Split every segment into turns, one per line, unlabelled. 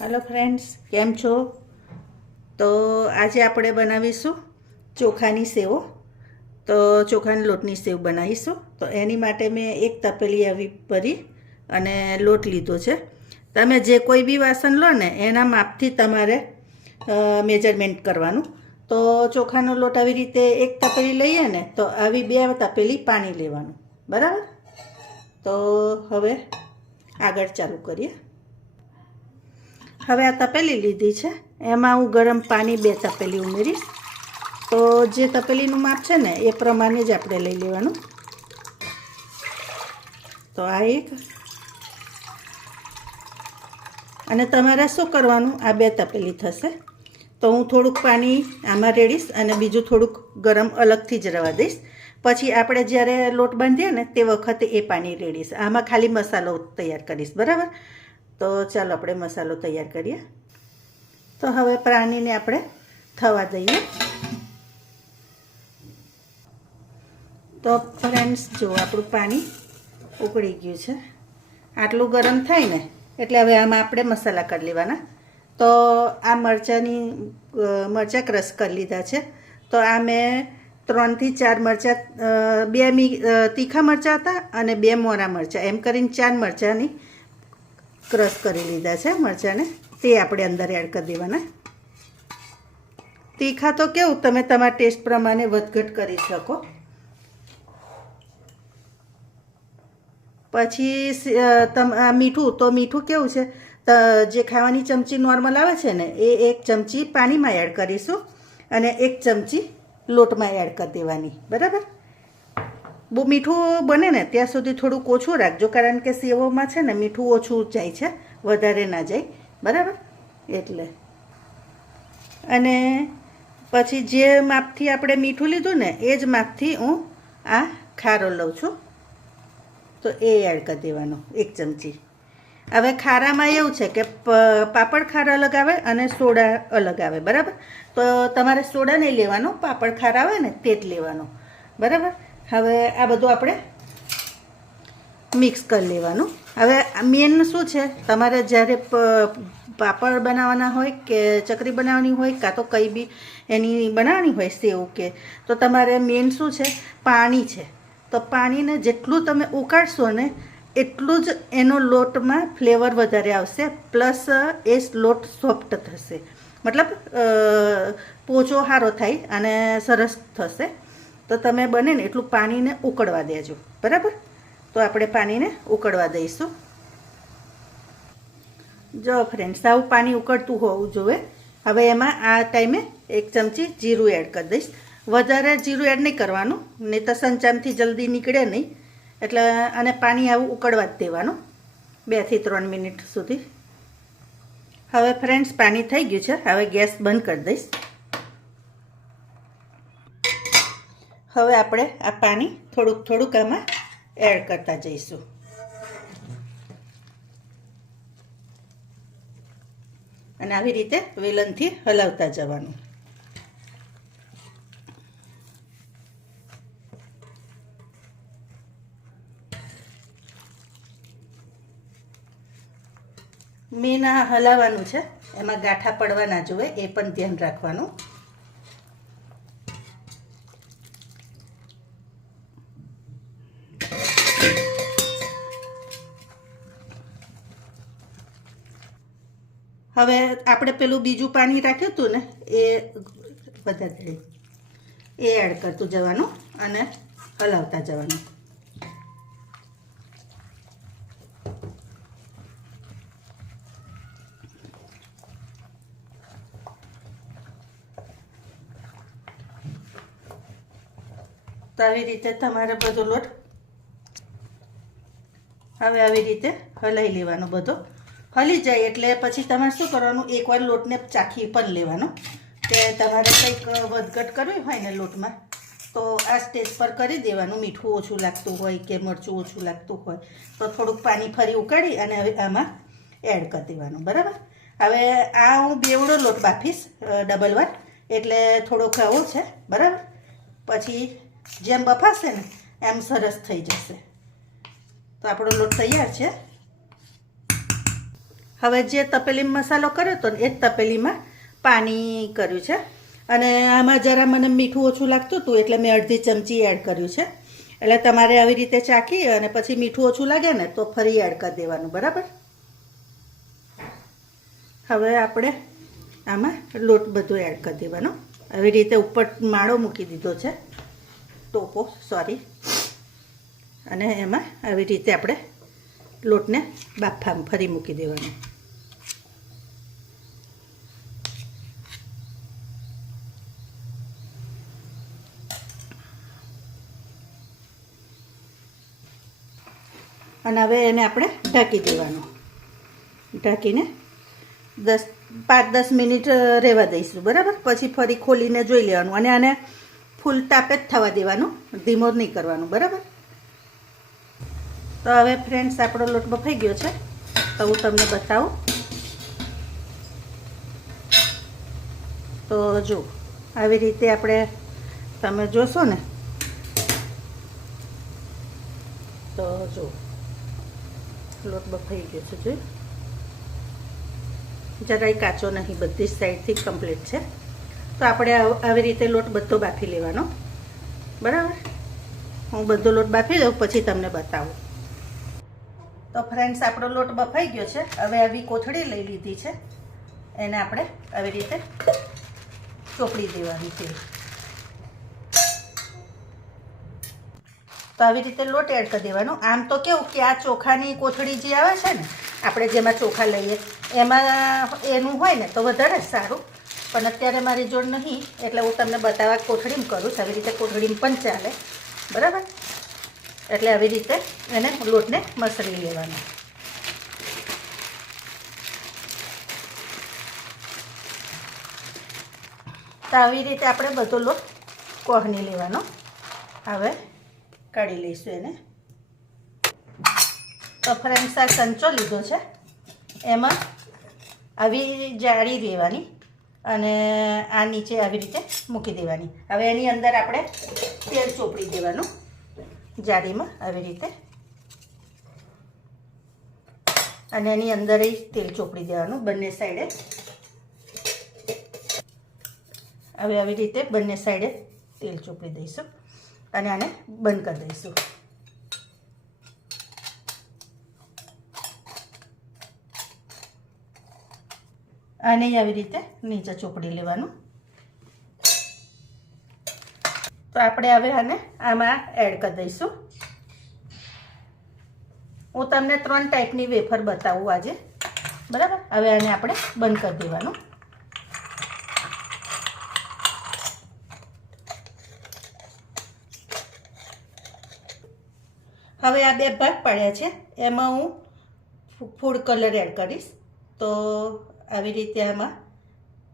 હાલો friends કેમ છો? તો આજે આપણે બનાવીશું ચોખાની સેવો. તો ચોખાની લોટની સેવ બનાવીશું. તો એની માટે મેં એક તપેલી આવી ભરી અને લોટ લીધો છે. તમે જે કોઈ બી વાસણ લો ને, એના માપથી તમારે મેજરમેન્ટ કરવાનું. તો ચોખાનો લોટ આવી રીતે એક તપેલી લઈએ ને, તો આવી બે તપેલી પાણી લેવાનું. બરાબર? તો હવે આગળ ચાલુ કરીએ. હવે આ તપેલી લીધી છે. એમાં હું ગરમ પાણી બે તપેલી ઉમેરીશ. તો જે તપેલીનું માપ છે ને, એ પ્રમાણે જ આપણે લઈ લેવાનું. તો આ એક. અને તમારે શું કરવાનું? આ બે તપેલી થશે. તો હું થોડુંક પાણી આમાં રેડીશ અને બીજું થોડુંક ગરમ અલગથી જ રવા દઈશ. પછી આપણે જ્યારે લોટ બાંધીએ ને તે વખતે એ પાણી રેડીશ. આમાં ખાલી મસાલો તૈયાર કરીશ. બરાબર? તો ચાલો આપણે મસાલો તૈયાર કરીએ. તો હવે પ્રાણીને આપણે થવા દઈએ. તો ફ્રેન્ડ્સ જો આપણું પાણી ઉકળી ગયું છે. આટલું ગરમ થાય ને, એટલે હવે આમાં આપણે મસાલા કરી લેવાના. તો આ મરચાંની મરચાં ક્રશ કરી લીધા છે. તો આ મેં ત્રણથી ચાર મરચાં બે મી તીખા મરચાં હતા અને બે મોરા મરચાં. એમ કરીને ચાર મરચાંની ક્રશ કરી લીધા છે મરચાંને. તે આપણે અંદર એડ કરી દેવાના. તીખા તો કેવું, તમે તમારા ટેસ્ટ પ્રમાણે વધઘટ કરી શકો. પછી મીઠું, તો મીઠું કેવું છે? જે ખાવાની ચમચી નોર્મલ આવે છે ને, એ એક ચમચી પાણીમાં એડ કરીશું અને એક ચમચી લોટમાં એડ કરી દેવાની. બરાબર? બહુ મીઠું બને ને ત્યાં સુધી થોડુંક ઓછું રાખજો, કારણ કે સેવોમાં છે ને મીઠું ઓછું જાય છે, વધારે ના જાય. બરાબર? એટલે. અને પછી જે માપથી આપણે મીઠું લીધું ને, એ જ માપથી હું આ ખારો લઉં છું. તો એ એડ કરી દેવાનો, એક ચમચી. હવે ખારામાં એવું છે કે પાપડ ખાર અલગ આવે અને સોડા અલગ આવે, બરાબર? તો તમારે સોડા નહીં લેવાનો, પાપડ ખાર આવે ને તે જ લેવાનો. બરાબર? હવે આ બધું આપણે મિક્સ કરી લેવાનું. હવે મેન શું છે? તમારે જ્યારે પાપડ બનાવવાના હોય કે ચકરી બનાવવાની હોય કાં તો કંઈ બી એની બનાવવાની હોય સેવ કે, તો તમારે મેન શું છે? પાણી છે. તો પાણીને જેટલું તમે ઉકાળશો ને એટલું જ એનો લોટમાં ફ્લેવર વધારે આવશે, પ્લસ એ લોટ સોફ્ટ થશે. મતલબ પોચો સારો થાય અને સરસ થશે. તો તમે બને ને એટલું પાણીને ઉકળવા દેજો. બરાબર? તો આપણે પાણીને ઉકળવા દઈશું. જો ફ્રેન્ડ્સ આવું પાણી ઉકળતું હોવું જોઈએ. હવે એમાં આ ટાઈમે એક ચમચી જીરું એડ કરી દઈશ. વધારે જીરું એડ નહીં કરવાનું, નહીં તો સંચામથી જલ્દી નીકળે નહીં. એટલે અને પાણી આવું ઉકળવા જ દેવાનું બેથી ત્રણ મિનિટ સુધી. હવે ફ્રેન્ડ્સ પાણી થઈ ગયું છે. હવે ગેસ બંધ કરી દઈશ. હવે આપણે આ પાણી થોડુંક થોડુંક આમાં એડ કરતા જઈશું. અને આવી રીતે વેલણથી હલાવતા જવાનું. મેન હલાવવાનું છે, એમાં ગાંઠા પડવા ના જોવે એ પણ ધ્યાન રાખવાનું હવે આપણે પેલું બીજું પાણી રાખ્યું હતું ને, એ વધારે એ એડ કરતું જવાનું અને હલાવતા જવાનું. તો આવી રીતે તમારે બધો લોટ હવે આવી રીતે હલાવી લેવાનો બધો. હલી જાય એટલે પછી તમારે શું કરવાનું? એકવાર લોટને ચાખી પણ લેવાનો. કે તમારે કંઈક વધઘટ કરવી હોય ને લોટમાં, તો આ સ્ટેજ પર કરી દેવાનું. મીઠું ઓછું લાગતું હોય કે મરચું ઓછું લાગતું હોય, તો થોડુંક પાણી ફરી ઉકાળી અને હવે આમાં એડ કરી દેવાનું. બરાબર? હવે આ હું બેવડો લોટ બાફીશ ડબલ વાર. એટલે થોડોક ખાવો છે. બરાબર? પછી જેમ બફાશે ને, એમ સરસ થઈ જશે. તો આપણો લોટ તૈયાર છે. હવે જે તપેલીમાં મસાલો કર્યો હતો એ જ તપેલીમાં પાણી કર્યું છે. અને આમાં જરા મને મીઠું ઓછું લાગતું હતું એટલે મેં અડધી ચમચી એડ કર્યું છે. એટલે તમારે આવી રીતે ચાખી અને પછી મીઠું ઓછું લાગે ને તો ફરી એડ કરી દેવાનું, બરાબર? હવે આપણે આમાં લોટ બધો એડ કરી દેવાનો. આવી રીતે ઉપર માળો મૂકી દીધો છે. ટોપો સોરી અને એમાં આવી રીતે આપણે લોટને બાફામાં ફરી મૂકી દેવાનો. અને હવે એને આપણે ઢાંકી દેવાનું. ઢાંકીને દસ, પાંચ, દસ મિનિટ રહેવા દઈશું, બરાબર? પછી ફરી ખોલીને જોઈ લેવાનું અને આને ફૂલ તાપે જ થવા દેવાનું, ધીમો નહીં કરવાનું, બરાબર? તો હવે ફ્રેન્ડ્સ, આપણો લોટ બફાઈ ગયો છે. તો હું તમને બતાવું. તો જો આવી રીતે આપણે તમે જોશો ને? તો જો લોટ બફાઈ ગયો છે જોઈ જરાય કાચો નહીં, બધી જ સાઈડથી કમ્પ્લીટ છે. તો આપણે આવી રીતે લોટ બધો બાફી લેવાનો. બરાબર? હું બધો લોટ બાફી દઉં, પછી તમને બતાવું. તો ફ્રેન્ડ્સ આપણો લોટ બફાઈ ગયો છે. હવે આવી કોથળી લઈ લીધી છે. એને આપણે આવી રીતે ચોપડી દેવાની છે. તો આવી રીતે લોટ એડ કરી દેવાનો. આમ તો કેવું કે આ ચોખાની કોથળી જે આવે છે ને, આપણે જેમાં ચોખા લઈએ, એમાં એનું હોય ને તો વધારે સારું. પણ અત્યારે મારી જોડ નહીં, એટલે હું તમને બતાવવા કોથળીમાં કરું છું. આવી રીતે કોથળીમાં પણ ચાલે. બરાબર? એટલે આવી રીતે એને લોટને મસળી લેવાનો. તો આવી રીતે આપણે બધો લોટ કોહની લેવાનો. હવે કાઢી લઈશું એને. તો ફ્રેન્ડ્સ આ સંચો લીધો છે. એમાં આવી જાળી દેવાની અને આ નીચે આવી રીતે મૂકી દેવાની. હવે એની અંદર આપણે તેલ ચોપડી દેવાનું. જાળીમાં આવી રીતે. અને એની અંદર તેલ ચોપડી દેવાનું બંને સાઈડે. હવે આવી રીતે બંને સાઈડે તેલ ચોપડી દઈશું. અને આને બંધ કરી દઈશું. આને આવી રીતે નીચે ચોપડી લેવાનું. તો આપણે હવે આને આમાં એડ કરી દઈશું. હું તમને ત્રણ ટાઈપની વેફર બતાવું આજે. બરાબર? હવે આને આપણે બંધ કરી દેવાનું. હવે આ બે ભાગ પાડ્યા છે. એમાં હું ફૂડ કલર એડ કરીશ. તો આવી રીતે આમાં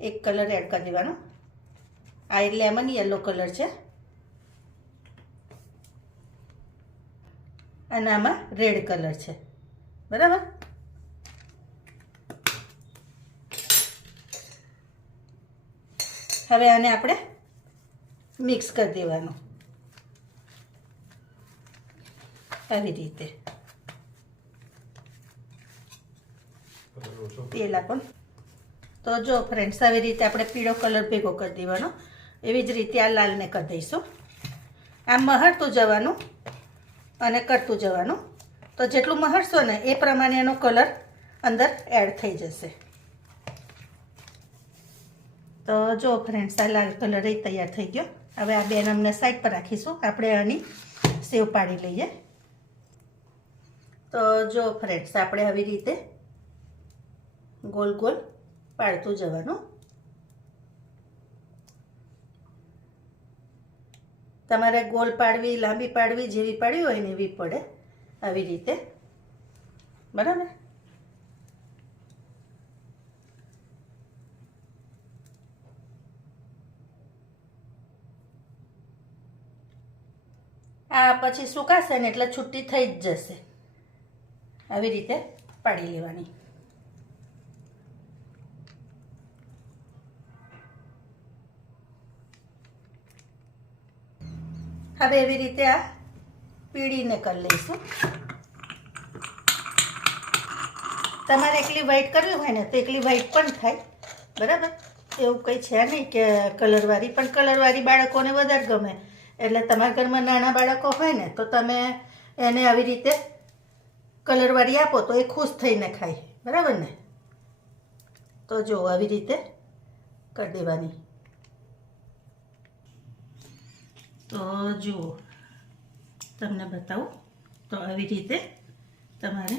એક કલર એડ કરી દેવાનો. આ લેમન યલો કલર છે. અને આમાં રેડ કલર છે. બરાબર? હવે આને આપણે મિક્સ કરી દેવાનું. આવી રીતે તેલ આપો તો જો ફ્રેન્ડ્સ આવી રીતે આપણે પીળો કલર ભેગો કરી દેવાનો. એવી જ રીતે આ લાલને કરી દઈશું. આમ મહરતું જવાનું અને કરતું જવાનું. તો જેટલું મહરશો ને એ પ્રમાણે એનો કલર અંદર એડ થઈ જશે. તો જો ફ્રેન્ડ્સ આ લાલ કલર એ તૈયાર થઈ ગયો. હવે આ બેન અમને સાઈડ પર રાખીશું. આપણે આની સેવ પાડી લઈએ. તો જો ફ્રેન્ડ્સ, આપણે આવી રીતે ગોલ ગોલ પાડતું જવાનું. તમારે ગોલ પાડવી, લાંબી પાડવી, જેવી પાડવી હોય ને એવી પડે. આવી રીતે. બરાબર? આ પછી સુકાશે ને એટલે છુટ્ટી થઈ જ જશે. આવી રીતે પાડી લેવાની. હવે એવી રીતે આ પીળીને કરી લઈશું. તમારે એકલી વ્હાઈટ કરવી હોય ને તો એકલી વ્હાઈટ પણ થાય, બરાબર? એવું કંઈ છે નહીં કે કલરવાળી પણ કલરવાળી બાળકોને વધારે ગમે. એટલે તમારા ઘરમાં નાના બાળકો હોય ને તો તમે એને આવી રીતે કલરવાળી આપો તો એ ખુશ થઈને ખાય. બરાબર ને? તો જો આવી રીતે કરી દેવાની. તો જુઓ તમને બતાવું. તો આવી રીતે તમારે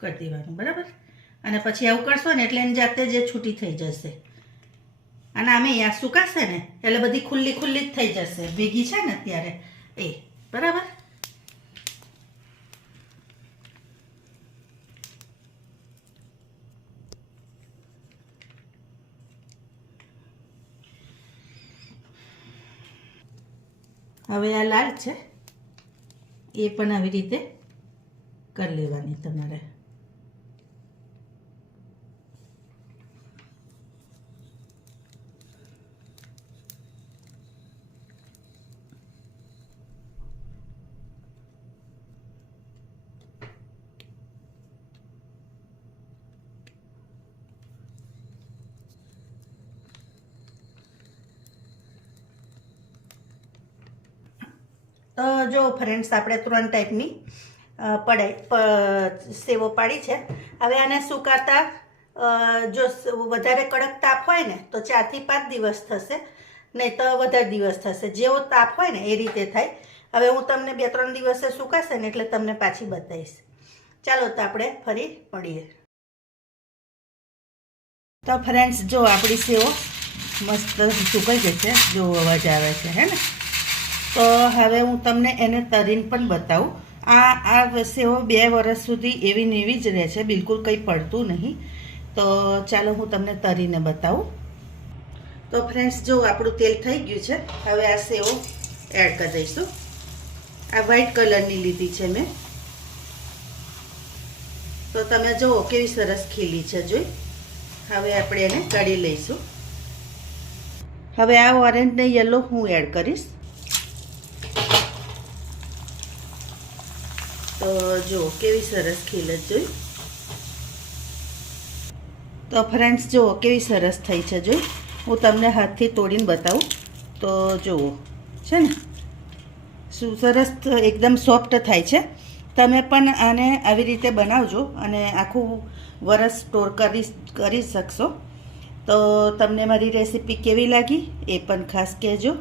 કરી દેવાનું, બરાબર? અને પછી આવું કરશો ને એટલે એની જાતે જે છૂટી થઈ જશે. અને આમે અહીંયા સુકાશે ને એટલે બધી ખુલ્લી ખુલ્લી જ થઈ જશે. ભેગી છે ને અત્યારે? એ, બરાબર? હવે આ લાલ છે. એ પણ આવી રીતે કરી લેવાની તમારે. તો જો ફ્રેન્ડ્સ આપણે ત્રણ ટાઈપની પડાઈ સેવો પાડી છે. હવે આને સુકાતા જો વધારે કડક તાપ હોય ને, તો ચારથી પાંચ દિવસ થશે. નહીં તો વધારે દિવસ થશે. જેવો તાપ હોય ને, એ રીતે થાય. હવે હું તમને બે ત્રણ દિવસે સુકાશે ને, એટલે તમને પાછી બતાવીશ. ચાલો તો આપણે ફરી મળીએ. તો ફ્રેન્ડ્સ જો આપણી સેવો મસ્ત સુકાઈ ગઈ છે જો અવાજ આવે છે, હે ને? તો હવે હું તમને એને તરીને પણ બતાવું. આ આ સેવો બે વર્ષ સુધી એવી નેવી જ રહે છે, બિલકુલ કંઈ પડતું નહીં. તો ચાલો હું તમને તરીને બતાવું. તો ફ્રેન્ડ્સ, જો આપણું તેલ થઈ ગયું છે, હવે આ સેવો એડ કરી દઈશું. આ વ્હાઈટ કલરની લીધી છે મેં. તો તમે જુઓ કેવી સરસ ખીલી છે, જોઈ. હવે આપણે એને કાઢી લઈશું. હવે આ ઓરેન્જ ને યલો હું એડ કરીશ. તો જો, કેવી સરસ ખીલ જ જોઈ. તો ફ્રેન્ડ્સ જુઓ કેવી સરસ થઈ છે જોઈ. હું તમને હાથથી તોડીને બતાવું. તો જુઓ છે ને, શું સરસ એકદમ સોફ્ટ થાય છે. તમે પણ આને આવી રીતે બનાવજો અને આખું વરસ સ્ટોર કરી કરી શકશો. તો તમને મારી રેસીપી કેવી લાગી એ પણ ખાસ કહેજો.